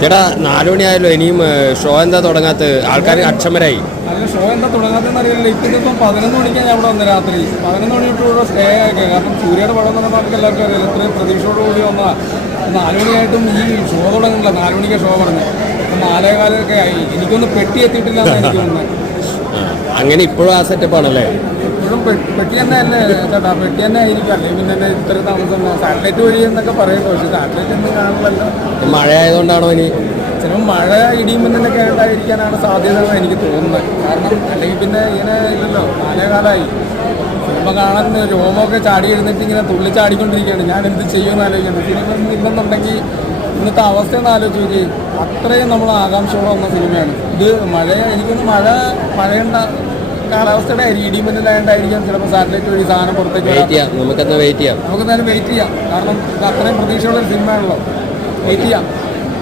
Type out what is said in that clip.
ചേട്ടാ 4 മണിയായല്ലോ, ഇനിയും ഷോ എന്താ തുടങ്ങാത്ത? ആൾക്കാർ അക്ഷമരായി. അല്ല, ഷോ എന്താ തുടങ്ങാത്തെന്ന് അറിയില്ല. ഇപ്പം 11 മണിക്കാണ് ഞാൻ ഇവിടെ വന്നത്. രാത്രി 11 മണി തൊട്ട് സ്റ്റേ ആക്കി. കാരണം സൂര്യയുടെ പടം എന്ന് പറഞ്ഞാൽ നമുക്ക് എല്ലാവർക്കും അറിയില്ല. ഇത്രയും പ്രതീക്ഷയോടുകൂടി വന്നാൽ 4 മണിയായിട്ടും ഈ ഷോ തുടങ്ങുന്നില്ല. 4 മണിക്ക് ഷോ പറഞ്ഞു. അപ്പം 4:15 ആയി. എനിക്കൊന്ന് പെട്ടി എത്തിയിട്ടില്ല എന്നാണ് എനിക്ക് തോന്നുന്നത്. അങ്ങനെ ഇപ്പോഴും ആ സെറ്റപ്പ് ആണല്ലേ? ഇപ്പോഴും പെട്ടി തന്നെ അല്ലേ ചേട്ടാ? പെട്ടി തന്നെ ആയിരിക്കും. അല്ലെങ്കിൽ പിന്നെ ഇത്ര താമസം സാറ്റലൈറ്റ് വഴി എന്നൊക്കെ പറയുന്നത്. പക്ഷേ സാറ്റലൈറ്റ് ഒന്നും കാണുമല്ലോ. മഴ ആയതുകൊണ്ടാണോ ഇനി? ചിലപ്പോൾ മഴ ഇടിയും മിന്നലൊക്കെ ഉണ്ടായിരിക്കാനാണ് സാധ്യത എന്ന് എനിക്ക് തോന്നുന്നത്. കാരണം അല്ലെങ്കിൽ പിന്നെ ഇങ്ങനെ ഇല്ലല്ലോ, 4 കാലമായി സിനിമ കാണാൻ രോമമൊക്കെ ചാടി എഴുന്നേറ്റ് ഇങ്ങനെ തുള്ളി ചാടിക്കൊണ്ടിരിക്കുകയാണ്. ഞാൻ എന്ത് ചെയ്യുമെന്ന് ആലോചിക്കുന്നത്. സിനിമ ഒന്നും ഇല്ലെന്നുണ്ടെങ്കിൽ ഇന്നത്തെ അവസ്ഥയെന്ന് ആലോചിച്ച് നോക്കി. അത്രയും നമ്മൾ ആകാംക്ഷയോടെ വന്ന സിനിമയാണ് ഇത്. എനിക്കൊന്ന് മഴയുണ്ട കാലാവസ്ഥയുടെ ഇടിയും മിന്നലായതുകൊണ്ടായിരിക്കാം ചിലപ്പോൾ സാറ്റലൈറ്റ് വഴി സാധനം പുറത്തേക്ക് നമുക്കെന്തായാലും വെയിറ്റ് ചെയ്യാം. നമുക്കെന്തായാലും വെയിറ്റ് ചെയ്യാം. കാരണം ഇത് അത്രയും പ്രതീക്ഷയുള്ള ഒരു സിനിമയാണല്ലോ. വെയിറ്റ് ചെയ്യാം.